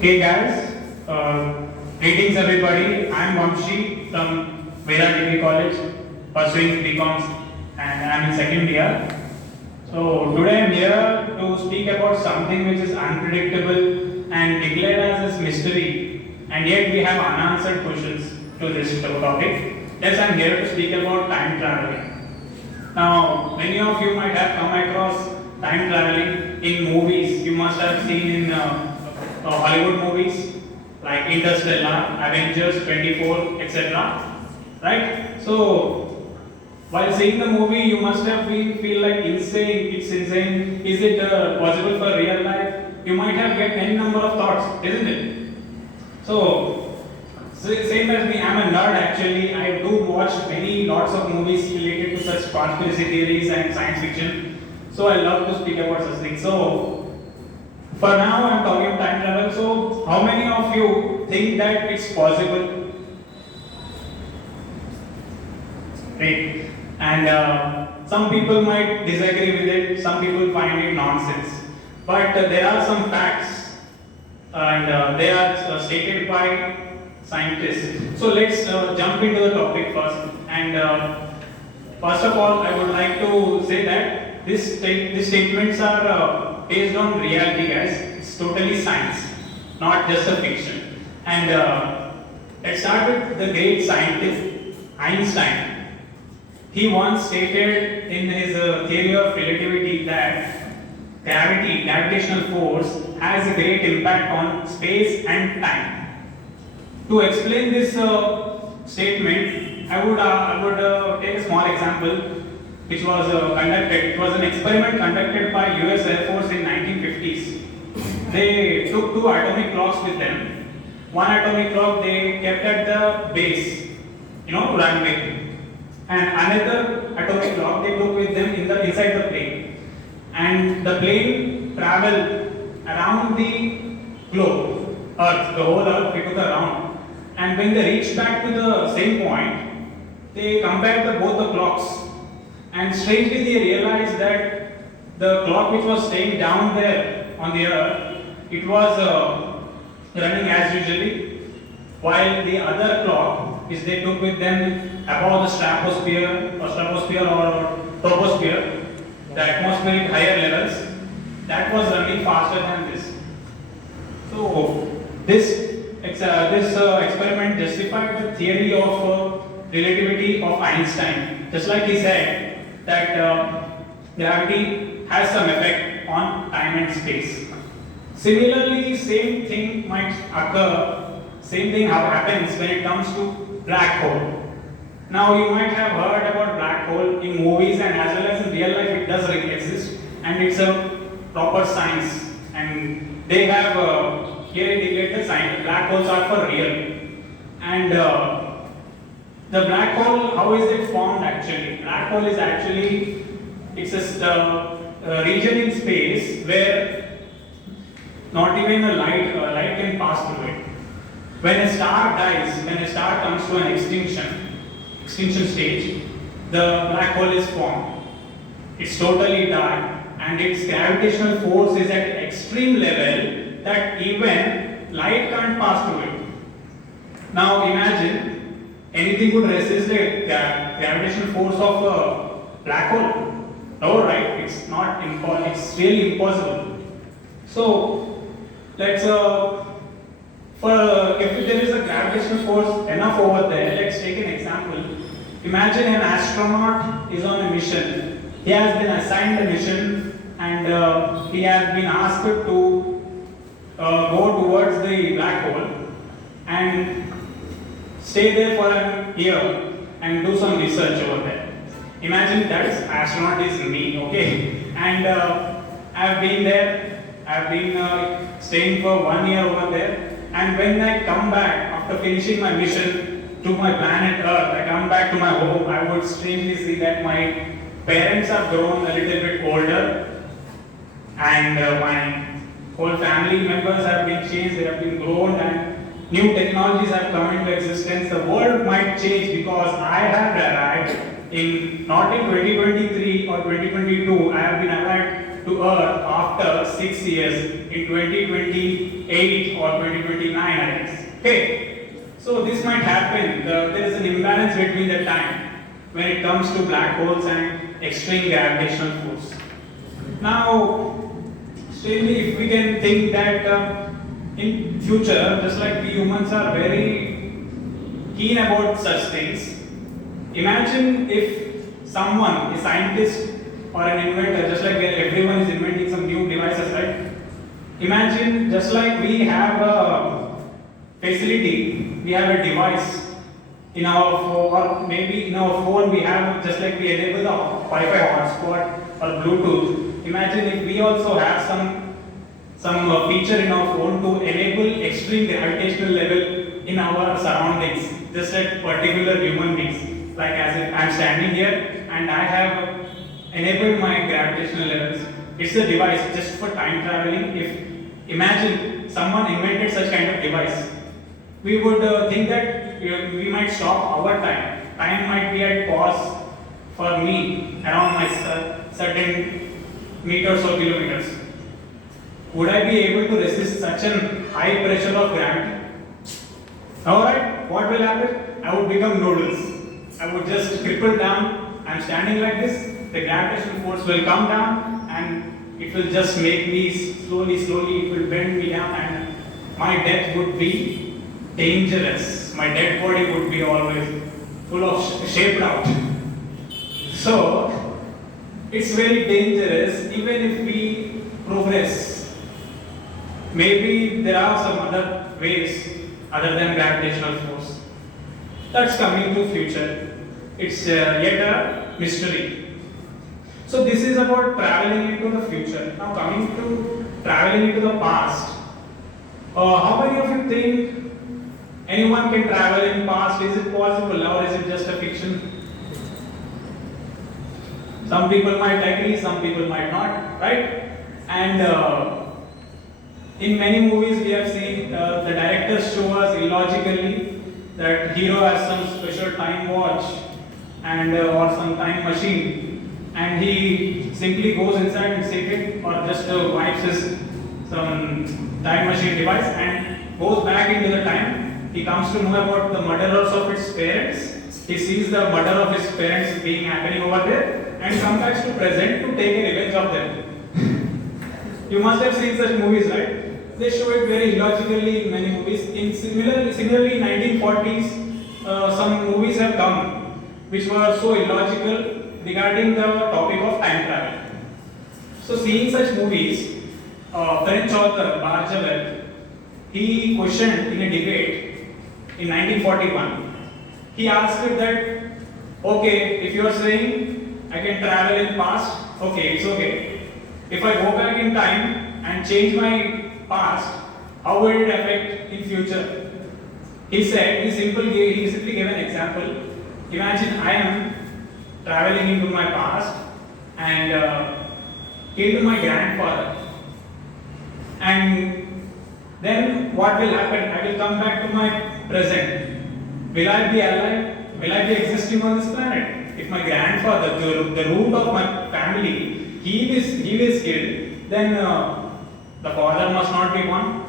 Hey guys, greetings everybody. I'm Vamshi from Veda Degree College, pursuing BComs, and I'm in second year. So today I'm here to speak about something which is unpredictable and declared as a mystery, and yet we have unanswered questions to this topic. Yes, I'm here to speak about time traveling. Now, many of you might have come across time traveling in movies. You must have seen in Hollywood movies like Interstellar, Avengers, 24, etc. Right? So, while seeing the movie, you must have feel like insane. It's insane. Is it possible for real life? You might have get any number of thoughts, isn't it? So same as me, I'm a nerd actually. I do watch lots of movies related to such conspiracy theories and science fiction. So I love to speak about such things. So for now, I'm talking time travel. So how many of you think that it's possible? Great. And some people might disagree with it. Some people find it nonsense. But there are some facts, and they are stated by scientists. So let's jump into the topic first. And first of all, I would like to say that these statements are based on reality, guys. It's totally science, not just a fiction. And let's start with the great scientist Einstein. He once stated in his theory of relativity that gravitational force, has a great impact on space and time. To explain this statement, I would take a small example, which was conducted. It was an experiment conducted by U.S. Air Force in 1950s. They took two atomic clocks with them. One atomic clock they kept at the base, runway, and another atomic clock they took with them inside the plane. And the plane traveled around the globe, Earth, the whole Earth. They took a round. And when they reached back to the same point, they compared both the clocks. And strangely, they realized that the clock which was staying down there on the earth, it was running as usually, while the other clock, which they took with them above the stratosphere or troposphere, the atmospheric higher levels, that was running faster than this. So this experiment justified the theory of relativity of Einstein. Just like he said that gravity has some effect on time and space. Similarly, same thing might occur, same thing happens when it comes to black hole. Now you might have heard about black hole in movies, and as well as in real life it does really exist, and it's a proper science, and they have here indicate the sign black holes are for real. And the black hole, how is it formed actually? Black hole is actually, it's a region in space where not even a light can pass through it. When a star dies, when a star comes to an extinction stage, the black hole is formed. It's totally dark, and its gravitational force is at extreme level that even light can't pass through it. Now imagine anything could resist the gravitational force of a black hole. No, right? It's not impossible. It's really impossible. So let's if there is a gravitational force enough over there, let's take an example. Imagine an astronaut is on a mission. He has been assigned a mission, and he has been asked to go towards the black hole and stay there for a year and do some research over there. Imagine that astronaut is me, okay? And I've been there, I've been staying for 1 year over there, and when I come back after finishing my mission to my planet Earth, I come back to my home, I would strangely see that my parents have grown a little bit older, and my whole family members have been changed, they have been grown, and new technologies have come into existence. The world might change because I have arrived not in 2023 or 2022, I have been arrived to Earth after 6 years in 2028. 2028 or 2029, I guess. Okay, so this might happen. There is an imbalance between the time when it comes to black holes and extreme gravitational force. Now, strangely, if we can think that in future, just like we humans are very keen about such things, imagine if someone, a scientist or an inventor, just like everyone is inventing some new devices, right? Imagine just like we have a facility, we have a device in our phone, or maybe in our phone we have, just like we enable the Wi-Fi hotspot or Bluetooth. Imagine if we also have some feature in our phone to enable extreme gravitational level in our surroundings, just like particular human beings. Like as if I'm standing here and I have enabled my gravitational levels. It's a device just for time traveling. If imagine someone invented such kind of device, we would think that we might stop our time. Time might be at pause for me around my certain meters or kilometers. Would I be able to resist such a high pressure of gravity? Alright, what will happen? I would become noodles. I would just cripple down. I'm standing like this, the gravitational force will come down and it will just make me slowly, it will bend me down and my death would be dangerous. My dead body would be always full of shaped out. So, it's very dangerous even if we progress. Maybe there are some other ways other than gravitational force. That's coming to future. It's yet a mystery. So this is about traveling into the future. Now coming to traveling into the past. How many of you think anyone can travel in past? Is it possible or is it just a fiction? Some people might agree, some people might not, right? And in many movies we have seen the directors show us illogically that hero has some special time watch and or some time machine, and he simply goes inside and sits or just wipes his some time machine device and goes back into the time. He comes to know about the murderers of his parents. He sees the murder of his parents being happening over there and comes back to present to take a revenge of them. You must have seen such movies, right? They show it very illogically in many movies. Similarly, in 1940s, some movies have come which were so illogical regarding the topic of time travel. So, seeing such movies, French author Barjavel, he questioned in a debate in 1941. He asked that, okay, if you are saying I can travel in past, okay, it's okay. If I go back in time and change my past, how will it affect in future? He said, he simply gave an example. Imagine I am traveling into my past and killed my grandfather. And then what will happen? I will come back to my present. Will I be alive? Will I be existing on this planet? If my grandfather, the root of my family, he is killed, then the father must not be born.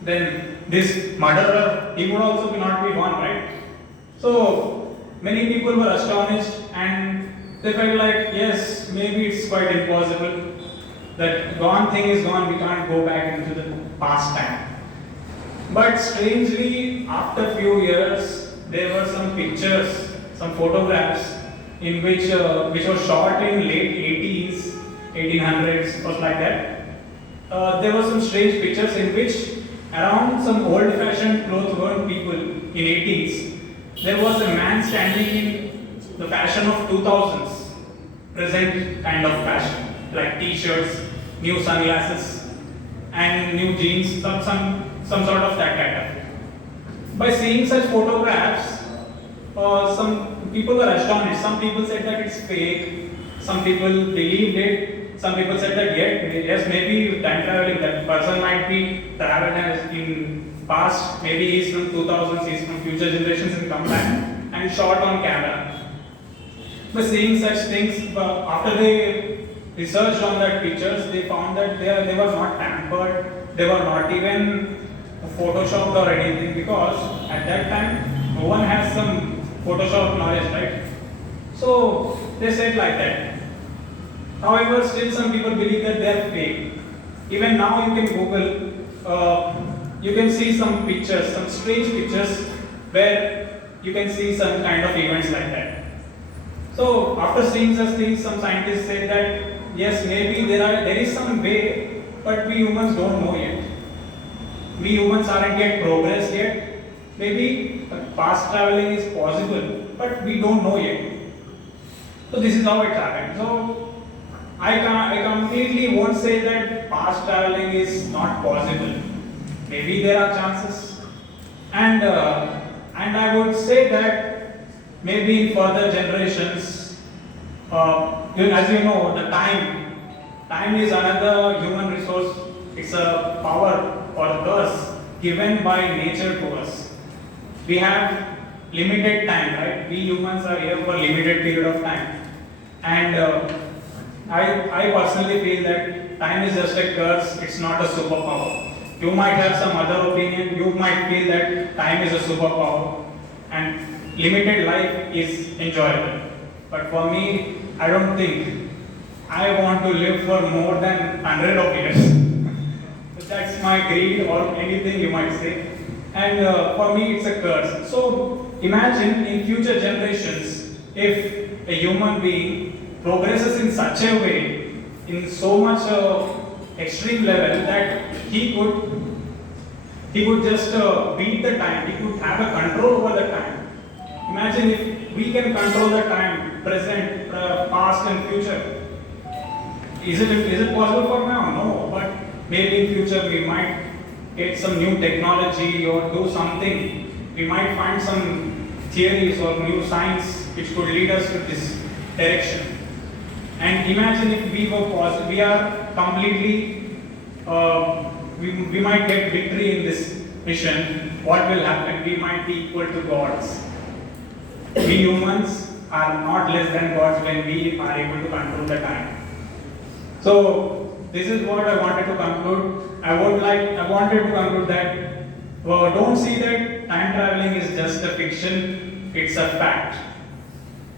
Then this murderer, he would also not be born, right? So many people were astonished and they felt like, yes, maybe it's quite impossible. That gone thing is gone, we can't go back into the past time. But strangely, after few years, there were some pictures, some photographs in which were shot in late 80s, 1800s, was like that. There were some strange pictures in which around some old-fashioned clothes-worn people in 80s, there was a man standing in the fashion of 2000s, present kind of fashion, like t-shirts, new sunglasses, and new jeans, some sort of that kind of. By seeing such photographs, some people were astonished. Some people said that it's fake. Some people believed it. Some people said that yes, maybe time traveling. That person might be traveled as in past. Maybe he's from 2000s. He's from future generations and come back and shot on camera. By seeing such things, after they researched on that pictures, they found that they were not tampered. they were not even photoshopped or anything, because at that time no one has some Photoshop knowledge, right? So they said like that. However, still some people believe that they are fake. Even now you can Google, you can see some pictures, some strange pictures where you can see some kind of events like that. So after seeing such things, some scientists say that yes, maybe there is some way, but we humans don't know yet. We humans aren't yet progressed yet. Maybe past traveling is possible, but we don't know yet. So this is how it happened. So I completely won't say that past traveling is not possible. Maybe there are chances, and I would say that maybe in further generations, as you know, the time is another human resource. It's a power or a curse given by nature to us. We have limited time, right? We humans are here for a limited period of time, and I personally feel that time is just a curse. It's not a superpower. You might have some other opinion. You might feel that time is a superpower, and limited life is enjoyable. But for me, I don't think I want to live for more than 100 of years. That's my greed or anything you might say. And for me, it's a curse. So imagine in future generations, if a human being progresses in such a way, in so much extreme level, that he could just beat the time. He could have a control over the time. Imagine if we can control the time, present, past, and future. Is it possible for now? No, but maybe in future we might get some new technology or do something. We might find some theories or new science which could lead us to this direction. And imagine if we are completely, we might get victory in this mission. What will happen? We might be equal to gods. We humans are not less than gods when we are able to control the time. So this is what I wanted to conclude. I wanted to conclude that don't see that time traveling is just a fiction, it's a fact.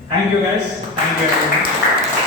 Thank you guys. Thank you everyone.